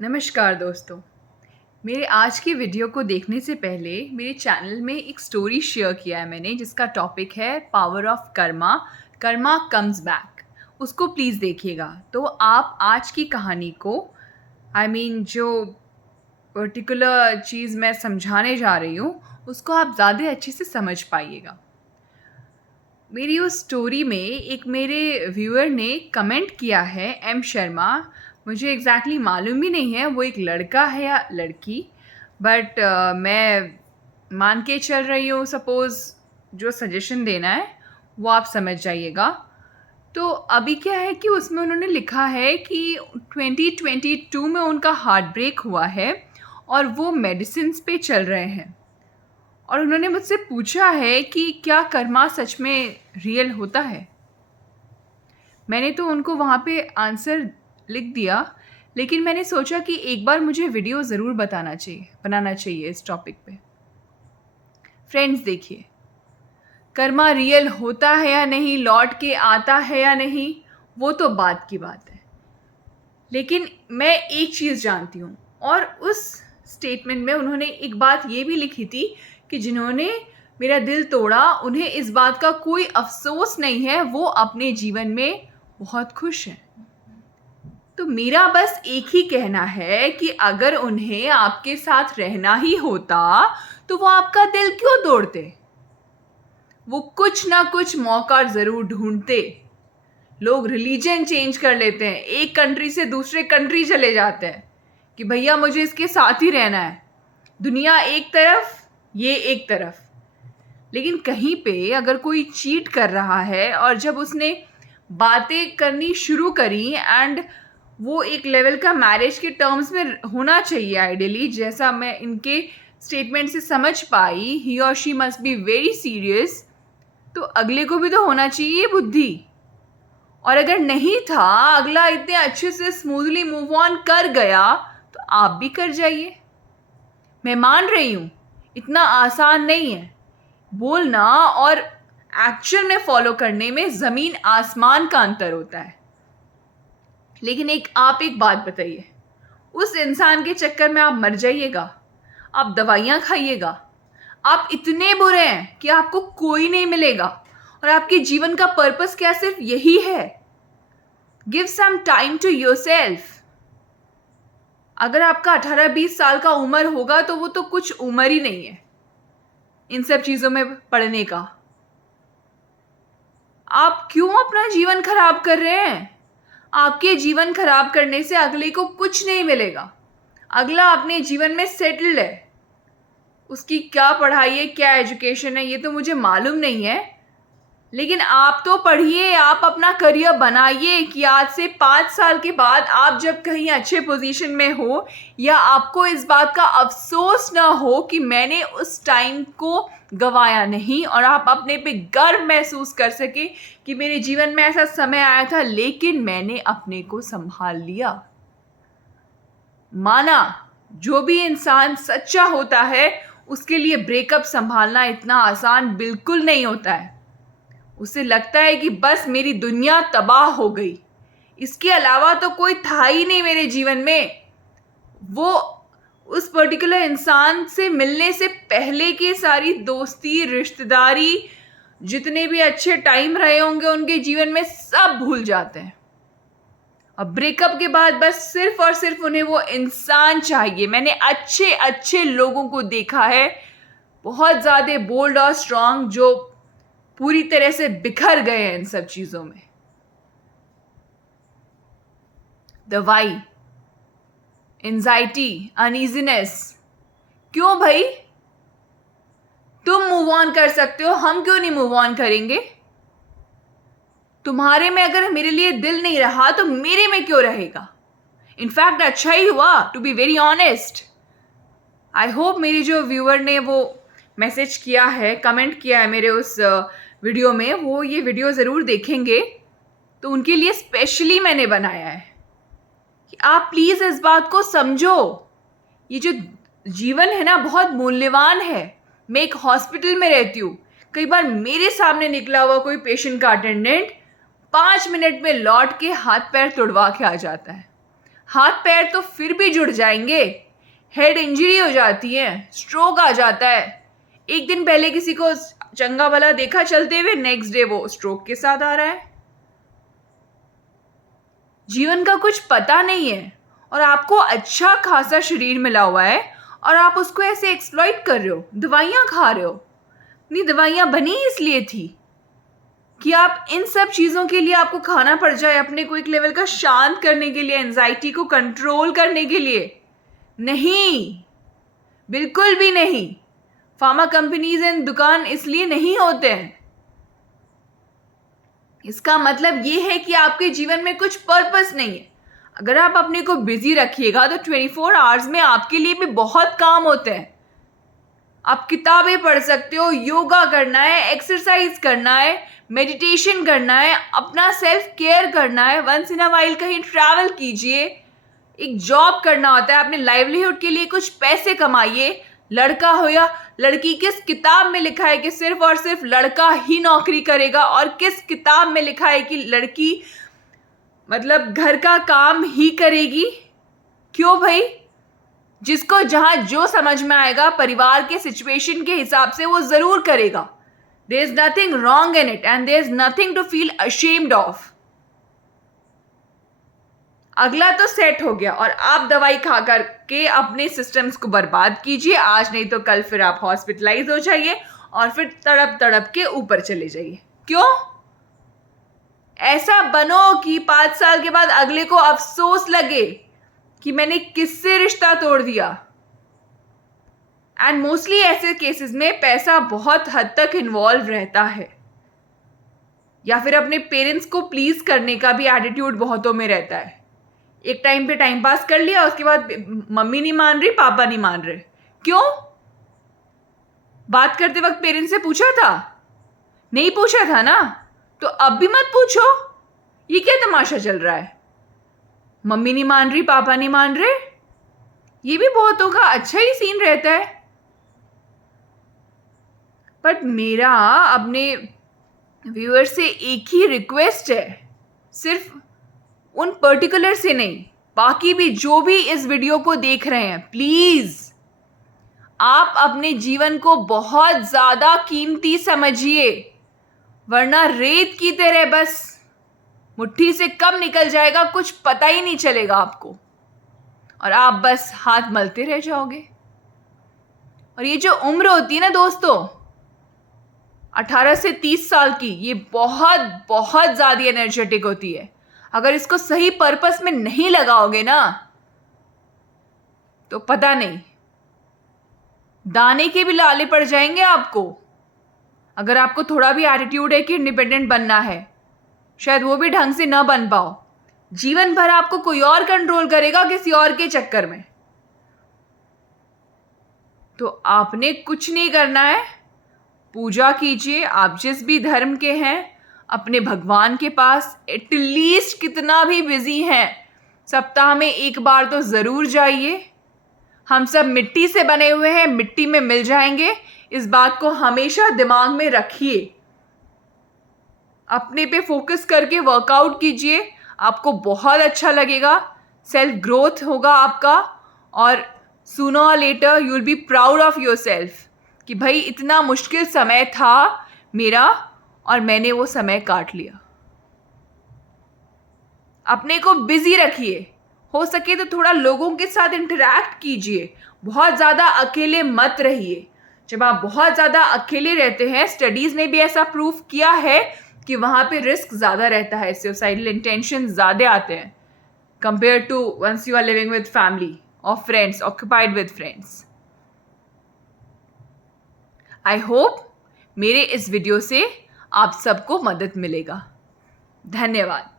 नमस्कार दोस्तों। मेरे आज की वीडियो को देखने से पहले मेरे चैनल में एक स्टोरी शेयर किया है मैंने, जिसका टॉपिक है power of Karma, Karma comes back. उसको प्लीज़ देखिएगा। तो आप आज की कहानी को जो पर्टिकुलर चीज़ मैं समझाने जा रही हूँ उसको आप ज़्यादा अच्छे से समझ पाइएगा। मेरी उस स्टोरी में एक मेरे व्यूअर ने कमेंट किया है, एम शर्मा। मुझे एग्जैक्टली मालूम भी नहीं है वो एक लड़का है या लड़की, बट मैं मान के चल रही हूँ, सपोज़ जो सजेशन देना है वो आप समझ जाइएगा। तो अभी क्या है कि उसमें उन्होंने लिखा है कि 2022 में उनका हार्ट ब्रेक हुआ है और वो मेडिसिन्स पे चल रहे हैं। और उन्होंने मुझसे पूछा है कि क्या कर्मा सच में रियल होता है। मैंने तो उनको वहाँ पे आंसर लिख दिया, लेकिन मैंने सोचा कि एक बार मुझे वीडियो ज़रूर बनाना चाहिए इस टॉपिक पे। फ्रेंड्स देखिए, कर्मा रियल होता है या नहीं, लौट के आता है या नहीं, वो तो बात की बात है। लेकिन मैं एक चीज़ जानती हूँ, और उस स्टेटमेंट में उन्होंने एक बात ये भी लिखी थी कि जिन्होंने मेरा दिल तोड़ा उन्हें इस बात का कोई अफसोस नहीं है, वो अपने जीवन में बहुत खुश हैं। तो मेरा बस एक ही कहना है कि अगर उन्हें आपके साथ रहना ही होता तो वो आपका दिल क्यों तोड़ते? वो कुछ ना कुछ मौका ज़रूर ढूंढते। लोग रिलीजन चेंज कर लेते हैं, एक कंट्री से दूसरे कंट्री चले जाते हैं कि भैया मुझे इसके साथ ही रहना है। दुनिया एक तरफ, ये एक तरफ। लेकिन कहीं पे अगर कोई चीट कर रहा है और जब उसने बातें करनी शुरू करी, एंड वो एक लेवल का मैरिज के टर्म्स में होना चाहिए आइडियली, जैसा मैं इनके स्टेटमेंट से समझ पाई, ही और she must be very serious, तो अगले को भी तो होना चाहिए बुद्धि। और अगर नहीं था, अगला इतने अच्छे से स्मूथली मूव ऑन कर गया, तो आप भी कर जाइए। मैं मान रही हूँ इतना आसान नहीं है। बोलना और एक्शन में फॉलो करने में ज़मीन आसमान का अंतर होता है। लेकिन आप एक बात बताइए, उस इंसान के चक्कर में आप मर जाइएगा, आप दवाइयाँ खाइएगा, आप इतने बुरे हैं कि आपको कोई नहीं मिलेगा, और आपके जीवन का पर्पस क्या सिर्फ यही है? Give some time to yourself. अगर आपका 18-20 साल का उम्र होगा तो वो तो कुछ उम्र ही नहीं है इन सब चीज़ों में पढ़ने का। आप क्यों अपना जीवन खराब कर रहे हैं? आपके जीवन खराब करने से अगले को कुछ नहीं मिलेगा। अगला अपने जीवन में सेटल्ड है, उसकी क्या पढ़ाई है, क्या एजुकेशन है, ये तो मुझे मालूम नहीं है। लेकिन आप तो पढ़िए, आप अपना करियर बनाइए कि आज से 5 साल के बाद आप जब कहीं अच्छे पोजीशन में हो, या आपको इस बात का अफसोस ना हो कि मैंने उस टाइम को गवाया नहीं, और आप अपने पे गर्व महसूस कर सके कि मेरे जीवन में ऐसा समय आया था लेकिन मैंने अपने को संभाल लिया। माना, जो भी इंसान सच्चा होता है उसके लिए ब्रेकअप संभालना इतना आसान बिल्कुल नहीं होता है। उसे लगता है कि बस मेरी दुनिया तबाह हो गई, इसके अलावा तो कोई था ही नहीं मेरे जीवन में। वो उस पर्टिकुलर इंसान से मिलने से पहले की सारी दोस्ती, रिश्तेदारी, जितने भी अच्छे टाइम रहे होंगे उनके जीवन में, सब भूल जाते हैं। अब ब्रेकअप के बाद बस सिर्फ और सिर्फ उन्हें वो इंसान चाहिए। मैंने अच्छे अच्छे लोगों को देखा है, बहुत ज़्यादा बोल्ड और स्ट्रांग, जो पूरी तरह से बिखर गए हैं इन सब चीज़ों में। दवाई, एंजाइटी, अनईजीनेस, क्यों भाई? तुम मूव ऑन कर सकते हो, हम क्यों नहीं मूव ऑन करेंगे? तुम्हारे में अगर मेरे लिए दिल नहीं रहा तो मेरे में क्यों रहेगा? इनफैक्ट अच्छा ही हुआ, to be very honest. I hope मेरी जो व्यूअर ने वो मैसेज किया है, कमेंट किया है मेरे उस वीडियो में, वो ये वीडियो ज़रूर देखेंगे। तो उनके लिए स्पेशली मैंने बनाया है कि आप प्लीज़ इस बात को समझो। ये जो जीवन है ना, बहुत मूल्यवान है। मैं एक हॉस्पिटल में रहती हूँ, कई बार मेरे सामने निकला हुआ कोई पेशेंट का अटेंडेंट 5 मिनट में लौट के हाथ पैर तुड़वा के आ जाता है। हाथ पैर तो फिर भी जुड़ जाएंगे, हेड इंजरी हो जाती है, स्ट्रोक आ जाता है। एक दिन पहले किसी को चंगा भला देखा चलते हुए, नेक्स्ट डे वो स्ट्रोक के साथ आ रहा है। जीवन का कुछ पता नहीं है और आपको अच्छा खासा शरीर मिला हुआ है और आप उसको ऐसे एक्सप्लॉइट कर रहे हो, दवाइयाँ खा रहे हो। नहीं, दवाइयाँ बनी इसलिए थी कि आप इन सब चीज़ों के लिए आपको खाना पड़ जाए, अपने को एक लेवल का शांत करने के लिए, एंजाइटी को कंट्रोल करने के लिए। नहीं, बिल्कुल भी नहीं। फार्मा कंपनीज एंड दुकान इसलिए नहीं होते हैं। इसका मतलब ये है कि आपके जीवन में कुछ पर्पस नहीं है। अगर आप अपने को बिजी रखिएगा तो 24 आवर्स में आपके लिए भी बहुत काम होते हैं। आप किताबें पढ़ सकते हो, योगा करना है, एक्सरसाइज करना है, मेडिटेशन करना है, अपना सेल्फ केयर करना है, वंस इन अ वाइल कहीं ट्रैवल कीजिए, एक जॉब करना होता है, अपने लाइवलीहुड के लिए कुछ पैसे कमाइए। लड़का हो या लड़की, किस किताब में लिखा है कि सिर्फ और सिर्फ लड़का ही नौकरी करेगा, और किस किताब में लिखा है कि लड़की मतलब घर का काम ही करेगी? क्यों भाई? जिसको जहां जो समझ में आएगा, परिवार के सिचुएशन के हिसाब से वो जरूर करेगा। There is nothing wrong in it and there is nothing to feel ashamed of. अगला तो सेट हो गया और आप दवाई खा करके अपने सिस्टम्स को बर्बाद कीजिए। आज नहीं तो कल फिर आप हॉस्पिटलाइज हो जाइए और फिर तड़प तड़प के ऊपर चले जाइए। क्यों? ऐसा बनो कि 5 साल के बाद अगले को अफसोस लगे कि मैंने किससे रिश्ता तोड़ दिया। एंड मोस्टली ऐसे केसेस में पैसा बहुत हद तक इन्वॉल्व रहता है, या फिर अपने पेरेंट्स को प्लीज करने का भी एटीट्यूड बहुतों में रहता है। एक टाइम पे टाइम पास कर लिया, उसके बाद मम्मी नहीं मान रही, पापा नहीं मान रहे। क्यों? बात करते वक्त पेरेंट्स से पूछा था? नहीं पूछा था ना, तो अब भी मत पूछो। ये क्या तमाशा चल रहा है? मम्मी नहीं मान रही, पापा नहीं मान रहे, ये भी बहुतों का अच्छा ही सीन रहता है। बट मेरा अपने व्यूअर से एक ही रिक्वेस्ट है, सिर्फ उन पर्टिकुलर से नहीं, बाकी भी जो भी इस वीडियो को देख रहे हैं, प्लीज आप अपने जीवन को बहुत ज्यादा कीमती समझिए, वरना रेत की तरह बस मुट्ठी से कब निकल जाएगा कुछ पता ही नहीं चलेगा आपको, और आप बस हाथ मलते रह जाओगे। और ये जो उम्र होती है ना दोस्तों, 18 से 30 साल की, ये बहुत बहुत ज्यादा एनर्जेटिक होती है। अगर इसको सही पर्पस में नहीं लगाओगे ना, तो पता नहीं, दाने के भी लाले पड़ जाएंगे आपको। अगर आपको थोड़ा भी एटीट्यूड है कि इंडिपेंडेंट बनना है, शायद वो भी ढंग से ना बन पाओ। जीवन भर आपको कोई और कंट्रोल करेगा किसी और के चक्कर में। तो आपने कुछ नहीं करना है, पूजा कीजिए। आप जिस भी धर्म के हैं, अपने भगवान के पास एटलीस्ट कितना भी बिजी हैं, सप्ताह में एक बार तो जरूर जाइए। हम सब मिट्टी से बने हुए हैं, मिट्टी में मिल जाएंगे। इस बात को हमेशा दिमाग में रखिए। अपने पे फोकस करके वर्कआउट कीजिए, आपको बहुत अच्छा लगेगा, सेल्फ ग्रोथ होगा आपका, और सूनर और later you will be proud of yourself कि भाई इतना मुश्किल समय था मेरा और मैंने वो समय काट लिया। अपने को बिजी रखिए, हो सके तो थोड़ा लोगों के साथ इंटरैक्ट कीजिए, बहुत ज़्यादा अकेले मत रहिए। जब आप बहुत ज़्यादा अकेले रहते हैं, स्टडीज़ ने भी ऐसा प्रूफ किया है कि वहाँ पे रिस्क ज़्यादा रहता है, सुसाइडल इंटेंशन ज़्यादा आते हैं compare to once you are living with family और friends, occupied with friends. I hope मेरे इस वीडियो से आप सबको मदद मिलेगा। धन्यवाद।